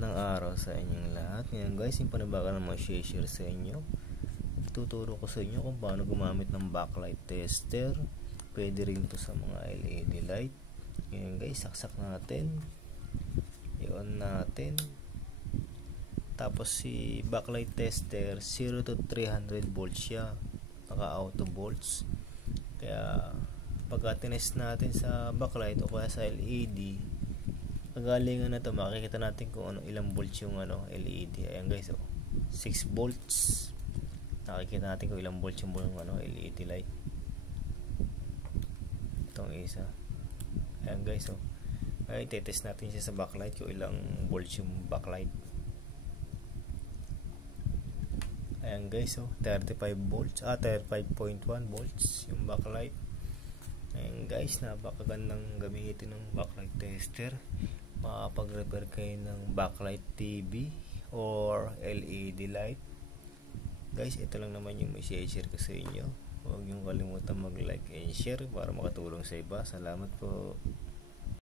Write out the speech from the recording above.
Magandang araw sa inyong lahat. Ngayon guys, yung panabaga naman share sa inyo. Tuturo ko sa inyo kung paano gumamit ng backlight tester. Pwede rin ito sa mga LED light. Ngayon guys, saksak natin. I-on natin. Tapos si backlight tester 0 to 300 volts siya. Naka auto volts. Kaya pagka tinest natin sa backlight o kaya sa LED, pagalingan na to, makikita natin kung ilang volts yung LED. Ayan guys, 6 volts. Nakikita natin kung ilang volts yung LED light. Itong isa. Ayan guys, ay tetest natin siya sa backlight kung ilang volts yung backlight. Ayan guys, 35 volts, 35.1 volts yung backlight. Ayan guys, napakagandang gamitin ng backlight tester. Makapag-repair kayo ng backlight TV or LED light. Guys, ito lang naman yung may share ko sa inyo. Huwag niyong kalimutan mag-like and share para makatulong sa iba. Salamat po.